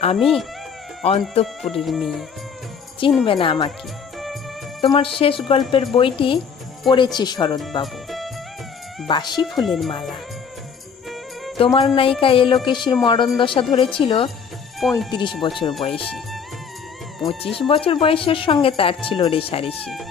আমি অন্তঃপুরের মেয়ে। চিনবে না আমাকে। তোমার শেষ গল্পের বইটি পড়েছি শরৎবাবু। বাসি ফুলের মালা। তোমার নায়িকা এলোকেশীর মরণ দশা ধরেছিল পঁয়ত্রিশ বছর বয়সে। পঁচিশ বছর বয়সের সঙ্গে তার ছিল রেশারেশি।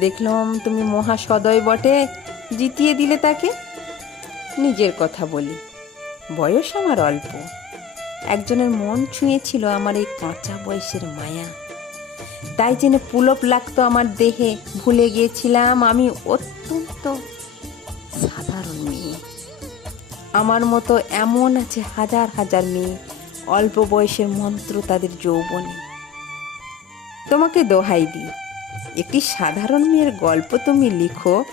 দেখলাম তুমি মহা সদয় বটে, জিতিয়ে দিলে তাকে। নিজের কথা বলি। বয়স আমার অল্প। একজনের মন ছুঁয়েছিল আমার এই কাঁচা বয়সের মায়া। তাই জেনে পুলপ লাগতো আমার দেহে, ভুলে গিয়েছিলাম আমি অত্যন্ত সাধারণ মেয়ে। আমার মতো এমন আছে হাজার হাজার মেয়ে, অল্প বয়সের মন্ত্র তাদের যৌবনে। তোমাকে দোহাই দিই, একটি সাধারণ মেয়ের গল্প তুমি লিখো,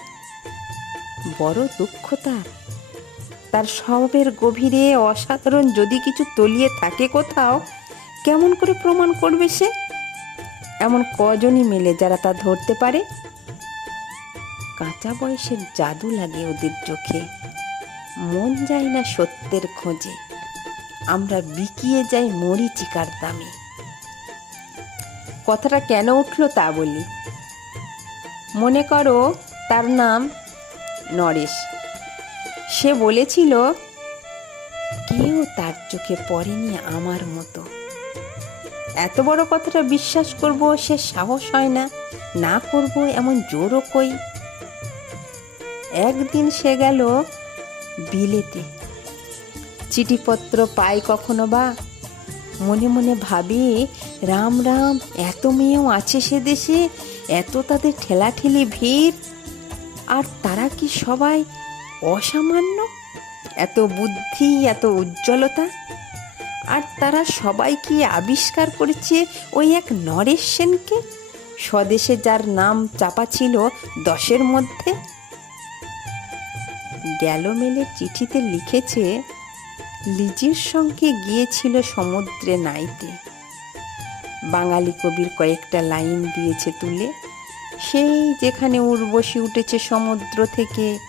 বড় দুঃখ তার তার স্বভাবের গভীরে অসাধারণ যদি কিছু তলিয়ে থাকে কোথাও, কেমন করে প্রমাণ করবে সে? এমন কজনই মেলে যারা তা ধরতে পারে? কাঁচা বয়সের জাদু লাগে ওদের চোখে। মন যায় না সত্যের খোঁজে। আমরা বিকিয়ে যাই মরিচিকার দামে। কথাটা কেন উঠল তা বলি। মনে করো তার নাম নরেশ। সে বলেছিল, কেউ তার চোখে পড়েনি আমার মতো। এত বড় কথাটা বিশ্বাস করব সে সাহস হয় না না করব এমন জোরও কই? একদিন সে গেল বিলেতে। চিঠিপত্র পাই কখনো বা? মনে মনে ভাবি, রাম রাম, এত মেয়েও আছে সে দেশে, এত তাদের ঠেলাঠেলি ভিড়, আর তারা কি সবাই অসামান্য? এত বুদ্ধি, এত উজ্জ্বলতা? আর তারা সবাই কি আবিষ্কার করেছে ওই এক নরেশ সেনকে? স্বদেশে যার নাম চাপা ছিল দশের মধ্যে? গেল মেলে চিঠিতে লিখেছে, লিজির সঙ্গে গিয়েছিল সমুদ্রে নাইতে। বাঙালি কবির কয়েকটা লাইন দিয়েছে তুলে। সেই যেখানে উর্বশী উঠেছে সমুদ্র থেকে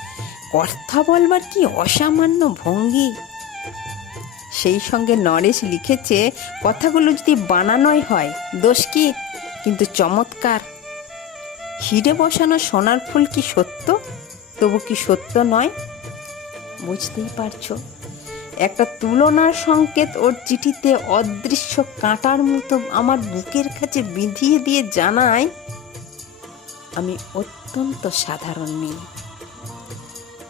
কথা বলবার কি অসামান্য ভঙ্গি? সেই সঙ্গে নরেশ লিখেছে, কথাগুলো যদি বানানোই হয়, দোষ কি? কিন্তু চমৎকার। হিরে বসানো সোনার ফুল কি সত্য? তবু কি সত্য নয়? বুঝতেই পারছ। একটা তুলনার সংকেত ওর চিঠিতে অদৃশ্য কাঁটার মতো আমার বুকের কাছে বিধিয়ে দিয়ে জানায়, আমি অত্যন্ত সাধারণ মেয়ে।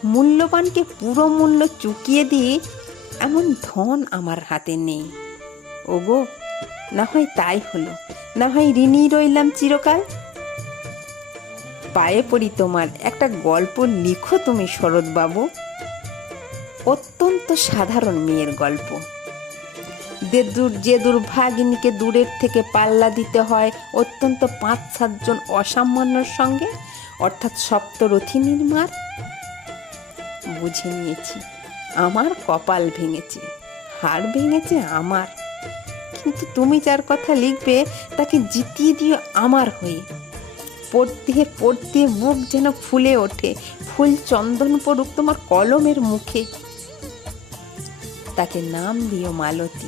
মূল্যবানকে পুরো মূল্য চুকিয়ে দিয়ে এমন ধন আমার হাতে নেই। ওগো, না হয় তাই হলো, না হয় ঋণী রইলাম চিরকাল। পায়ে পড়ি তোমার, একটা গল্প লিখো তুমি শরৎবাবু। অত্যন্ত সাধারণ মেয়ের গল্প। যে দূর, যে দুর্ভাগিনীকে দূরের থেকে পাল্লা দিতে হয়, অত্যন্ত পাঁচ সাতজন অসামান্যর সঙ্গে, অর্থাৎ সপ্তরথিনীর মার বুঝে নিয়েছি। আমার কপাল ভেঙেছে, হাড় ভেঙেছে আমার। কিন্তু তুমি যার কথা লিখবে, তাকে জিতিয়ে দিও আমার হয়ে। পড়তে পড়তে মুখ যেন ফুলে ওঠে, ফুল চন্দন পড়ুক তোমার কলমের মুখে। তাকে নাম দিও মালতী।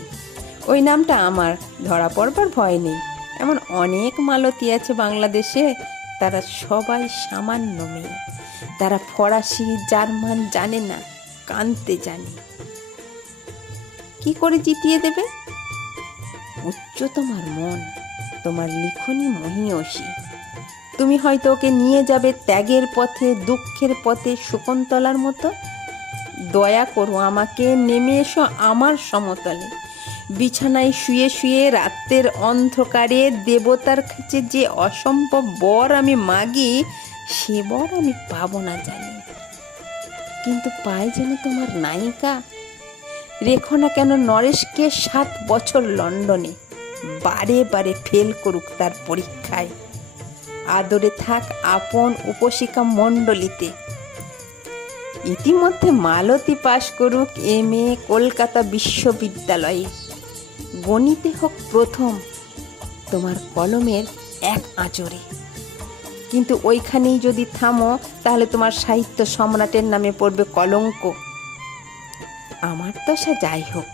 ওই নামটা আমার, ধরা পড়বার ভয় নেই। এমন অনেক মালতী আছে বাংলাদেশে তারা সবাই সামান্য মেয়ে। তারা ফরাসি, জার্মান জানে না, কানতে জানে। কি করে জিতিয়ে দেবে? উচ্চ তোমার মন, তোমার লিখনি মহিয়সী। তুমি হয়তো ওকে নিয়ে যাবে ত্যাগের পথে, দুঃখের পথে, শকুন্তলার মতো। দয়া করো আমাকে, নেমে এসো আমার সমতলে। বিছানায় শুয়ে শুয়ে রাতের অন্ধকারে দেবতার কাছে যে অসম্ভব বর আমি মাগি, সে বর আমি পাবো না জানি। কিন্তু পাই যেন তোমার নায়িকা। রেখো না কেন নরেশকে সাত বছর লন্ডনে, বারে বারে ফেল করুক তার পরীক্ষায়। আদরে থাক আপন উপশিকা মণ্ডলীতে। ইতিমধ্যে মালতী পাশ করুক এম এ কলকাতা বিশ্ববিদ্যালয়ে। গণিতে হোক প্রথম, তোমার কলমের এক আঁচড়ে। কিন্তু ওইখানেই যদি থামো, তাহলে তোমার সাহিত্য সম্রাটের নামে পড়বে কলঙ্ক। আমার দশা যাই হোক।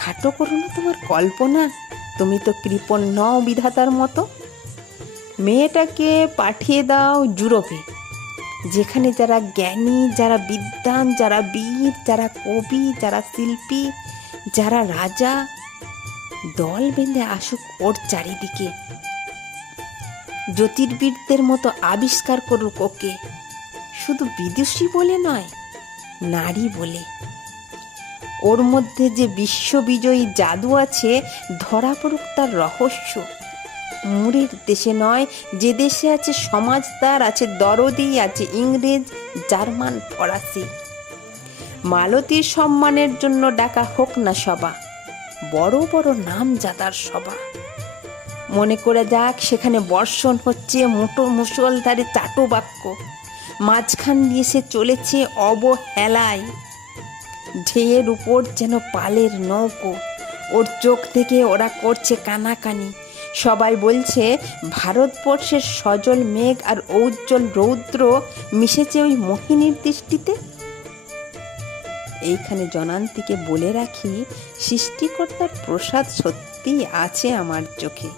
খাটো করো না তোমার কল্পনা, তুমি তো কৃপণ নও বিধাতার মতো। মেয়েটাকে পাঠিয়ে দাও ইউরোপে যেখানে যারা জ্ঞানী, যারা বিদ্বান, যারা বীর, যারা কবি, যারা শিল্পী, যারা রাজা দল বেঁধে আসুক ওর চারিদিকে। জ্যোতির্বিদদের মতো আবিষ্কার করুক ওকে। শুধু বিদুষী বলে নয়, নারী বলে। ওর মধ্যে যে বিশ্ববিজয়ী জাদু আছে, ধরা পড়ুক তার রহস্য। মুড়ের দেশে নয়, যে দেশে আছে সমাজদার আছে দরদি, আছে ইংরেজ, জার্মান, ফরাসি। মালতীর সম্মানের জন্য ডাকা হোক না সভা বড় বড় নাম জাদার সভা। মনে করে যাক সেখানে বর্ষণ হচ্ছে মোটো মুসলধারে চাটো বাক্য। মাঝখান দিয়ে সে চলেছে অবহেলায়। ঢেয়ের উপর যেন পালের নৌকো। ওর চোখ থেকে ওরা করছে কানাকানি। সবাই বলছে, ভারতবর্ষের সজল মেঘ আর ঔজ্জ্বল রৌদ্র মিশেছে ওই মোহিনীর দৃষ্টিতে? এইখানে জনান্তিকে বলে রাখি, সৃষ্টিকর্তার প্রসাদ সত্যিই আছে আমার চোখে।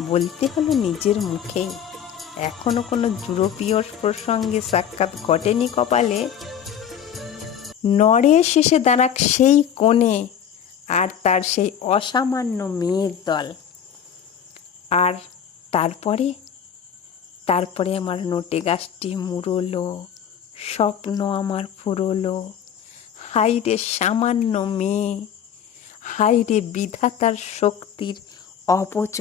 বলতে হলো নিজের মুখেই এখনও কোনো ইউরোপীয় প্রসঙ্গে সাক্ষাৎ ঘটেনি কপালে। নড়ে শেষে দাঁড়াক সেই কোণে আর তার সেই অসামান্য মেয়ের দল। আর তারপরে? তারপরে আমার নোটে গাছটি মুড়লো, স্বপ্ন আমার ফুরলো হাইরে সামান্য মেয়ে হাইরে বিধাতার শক্তির অপচয়।